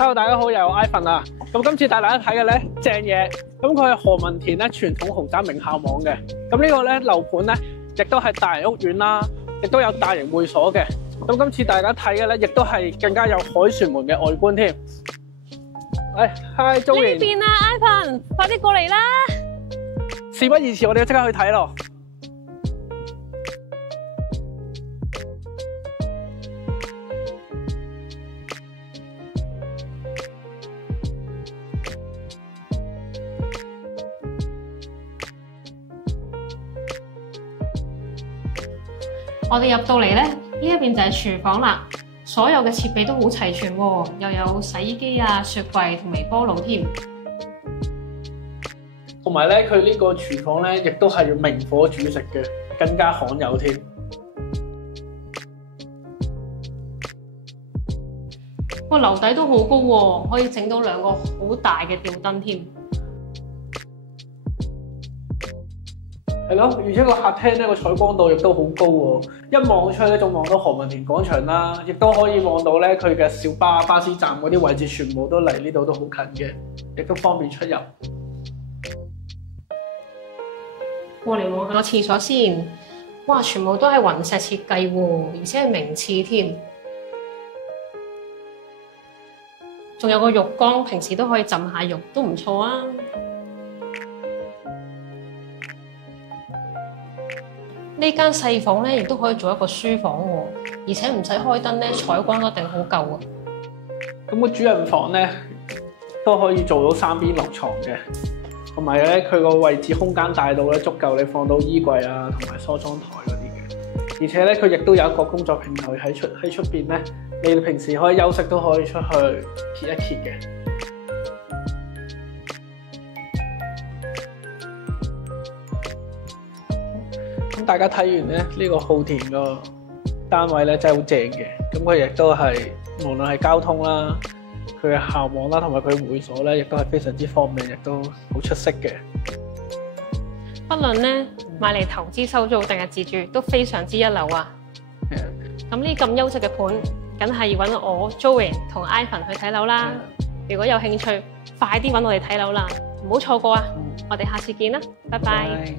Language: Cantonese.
Hello， 大家好，又有 Ivan 啊。咁今次帶大家睇嘅咧正嘢，咁佢係何文田咧傳統豪宅名校網嘅。咁呢個咧樓盤咧，亦都係大型屋苑啦，亦都有大型會所嘅。咁今次大家睇嘅咧，亦都係更加有凱旋門嘅外觀添。Hi， Joey。呢邊啊 ，Ivan， 快啲過嚟啦！事不宜遲，我哋即刻去睇咯。我哋入到嚟咧，呢一邊就係廚房啦，所有嘅設備都好齊全喎，又有洗衣機啊、雪櫃同微波爐添。同埋咧，佢呢個廚房咧，亦都係要明火煮食嘅，更加罕有添。個樓底都好高喎，可以整到兩個好大嘅吊燈添。係咯，而且個客廳咧個採光度亦都好高喎，一望出去咧仲望到何文田廣場啦，亦都可以望到咧佢嘅小巴、巴士站嗰啲位置，全部都離呢度都好近嘅，亦都方便出入。過嚟望下個廁所先，哇！全部都係雲石設計喎，而且係名廁添。仲有個浴缸，平時都可以浸下浴，都唔錯啊！呢間細房咧，亦都可以做一個書房喎，而且唔使開燈咧，採光一定好夠啊！咁個主人房咧都可以做到3邊落床嘅，同埋咧佢個位置空間大到咧足夠你放到衣櫃啊，同埋梳妝台嗰啲嘅。而且咧佢亦都有一個工作平台喺出邊咧，你平時可以休息都可以出去揭一揭嘅。咁大家睇完咧呢個浩田個單位咧真係好正嘅，咁佢亦都係無論係交通啦、佢嘅校網啦，同埋佢會所咧，亦都係非常之方便，亦都好出色嘅。不論咧買嚟投資收租定係自住，都非常之一流啊！咁呢咁優質嘅盤，梗係要揾我 Joey 同 Ivan 去睇樓啦。如果有興趣，快啲揾我哋睇樓啦，唔好錯過啊！我哋下次見啦，拜拜。